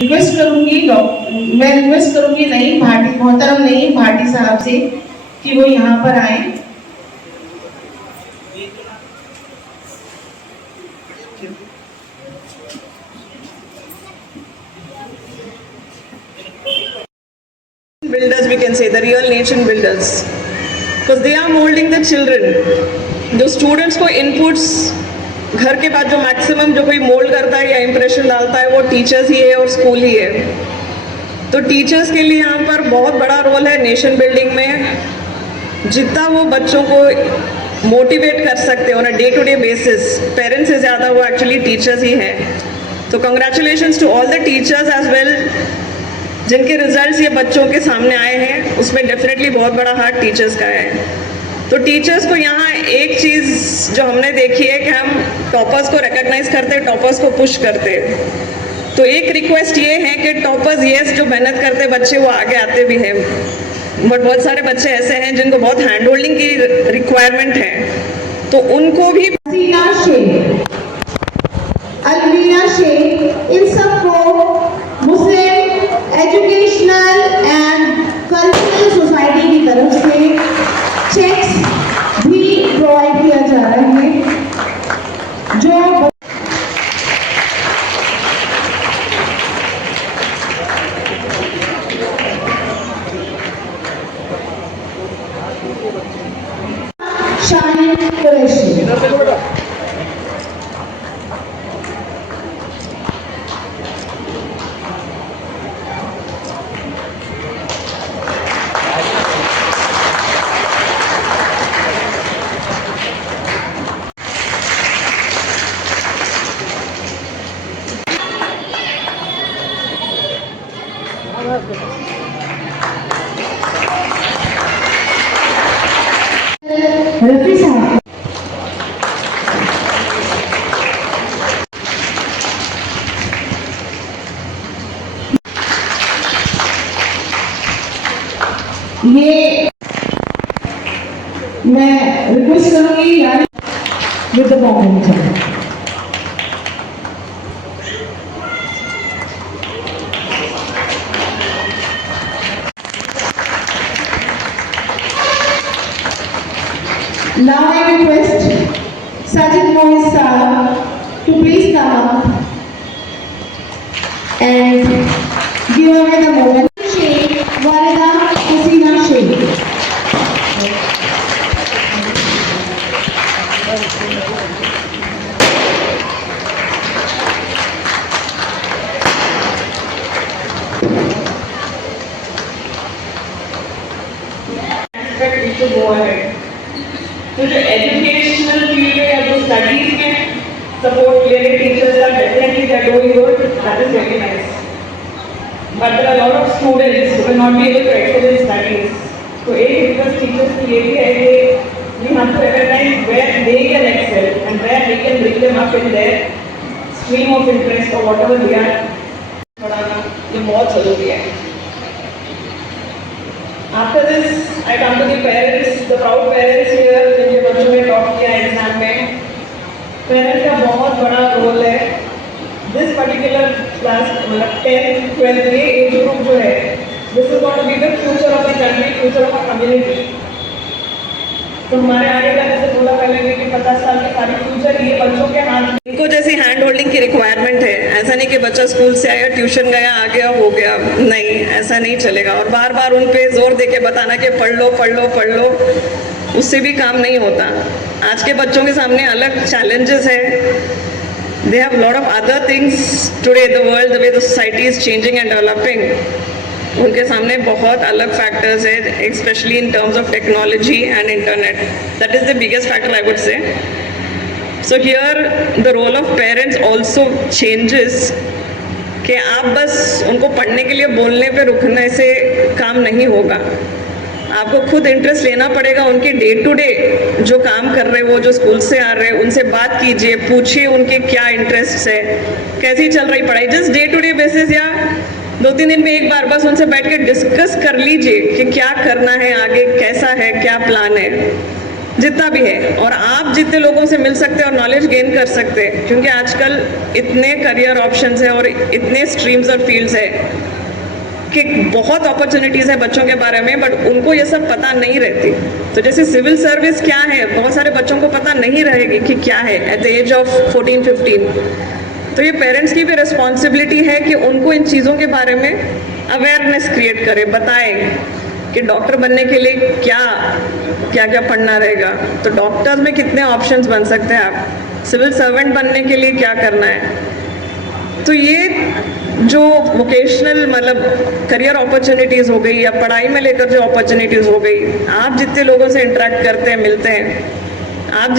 Request करूंगी मैं request करूंगी नईम भाटी, मोहतरम नईम भाटी साहब से कि वो यहाँ पर आए। Builders, we can say the real nation builders, because they are molding the children. जो स्टूडेंट्स को इनपुट्स घर के बाद जो मैक्सिमम जो कोई मोल्ड करता है या इम्प्रेशन डालता है वो टीचर्स ही है और स्कूल ही है। तो टीचर्स के लिए यहाँ पर बहुत बड़ा रोल है नेशन बिल्डिंग में। जितना वो बच्चों को मोटिवेट कर सकते हैं on a day to day basis, parents से ज़्यादा वो एक्चुअली टीचर्स ही हैं। तो congratulations to all the teachers as well, जिनके रिजल्ट्स ये बच्चों के सामने आए हैं। उसमें डेफिनेटली बहुत बड़ा हाथ टीचर्स का है। तो टीचर्स को यहाँ एक चीज़ जो हमने देखी है कि हम टॉपर्स को रिकॉग्नाइज करते हैं, टॉपर्स को पुश करते हैं। तो एक रिक्वेस्ट ये है कि टॉपर्स येस जो मेहनत करते बच्चे वो आगे आते भी हैं, बट बहुत सारे बच्चे ऐसे हैं जिनको बहुत हैंड होल्डिंग की रिक्वायरमेंट है, तो उनको भी अलमीरा शेख, इन सबको Muslim educational and cultural society की तरफ से चेक्स भी प्रोवाइड किया जा रहा है। जो शाहिद कुरैशी, रफी साहब, ये मैं रिक्वेस्ट करूंगी यार with the bomb. Now I request Sajid Moiz Saab to please come up and give away the moment. Sheikh Warida Hasina Sheikh. expect it to go ahead. तो जो एजुकेशनल फील्ड में या जो स्टडीज में support ले रहे teachers are definitely they are doing good, that is very nice, but there are lot of students who will not be able to excel in studies. तो एक रिक्वेस्ट टीचर्स की ये भी है कि we have to recognise where they can excel and where we can bring them up in their stream of interest और whatever they are पढ़ाना, ये बहुत जरूरी है। After this, I come to the parents, the proud parents here, जिनके बच्चों ने top किया एग्जाम में। पेरेंट्स का बहुत बड़ा रोल है। This particular class, मतलब 10th, 12th ये एज ग्रुप जो है, this is going to be the future of the country, future of our community। तो हमारे आगे का जैसे बोला पहले कि 50 साल के सारे फ्यूचर ये बच्चों के हाथ में। इनको जैसी हैंड होल्डिंग की रिक्वायरमेंट है, ऐसा नहीं कि बच्चा स्कूल से आया, ट्यूशन गया, आ गया, हो गया, नहीं, ऐसा नहीं चलेगा। और बार बार उन पे जोर दे के बताना कि पढ़ लो पढ़ लो पढ़ लो, उससे भी काम नहीं होता। आज के बच्चों के सामने अलग चैलेंजेस है, they have lot of other things today, the world, the way the society is changing and developing, उनके सामने बहुत अलग फैक्टर्स है, specially in terms of technology and internet. That is the biggest factor I would say. So here the role of parents also changes, कि आप बस उनको पढ़ने के लिए बोलने पे रुकने से काम नहीं होगा। आपको खुद इंटरेस्ट लेना पड़ेगा, उनके डे टू डे जो काम कर रहे हैं, वो जो स्कूल से आ रहे हैं, उनसे बात कीजिए, पूछिए उनके क्या इंटरेस्ट है, कैसी चल रही पढ़ाई, just day to day basis या 2-3 दिन में एक बार बस उनसे बैठ के डिस्कस कर लीजिए कि क्या करना है आगे, कैसा है, क्या प्लान है। जितना भी है, और आप जितने लोगों से मिल सकते हैं और नॉलेज गेन कर सकते हैं, क्योंकि आजकल इतने करियर ऑप्शंस हैं और इतने स्ट्रीम्स और फील्ड्स है कि बहुत अपॉर्चुनिटीज़ है बच्चों के बारे में, बट उनको ये सब पता नहीं रहती। तो जैसे सिविल सर्विस क्या है, बहुत सारे बच्चों को पता नहीं रहेगी कि क्या है एट द एज ऑफ 14-15। तो ये पेरेंट्स की भी रिस्पॉन्सिबिलिटी है कि उनको इन चीज़ों के बारे में अवेयरनेस क्रिएट करें, बताएं कि डॉक्टर बनने के लिए क्या क्या पढ़ना रहेगा, तो डॉक्टर्स में कितने ऑप्शंस बन सकते हैं आप, सिविल सर्वेंट बनने के लिए क्या करना है। तो ये जो वोकेशनल मतलब करियर अपॉर्चुनिटीज़ हो गई या पढ़ाई में लेकर जो अपॉर्चुनिटीज़ हो गई, आप जितने लोगों से इंटरेक्ट करते हैं, मिलते हैं, आप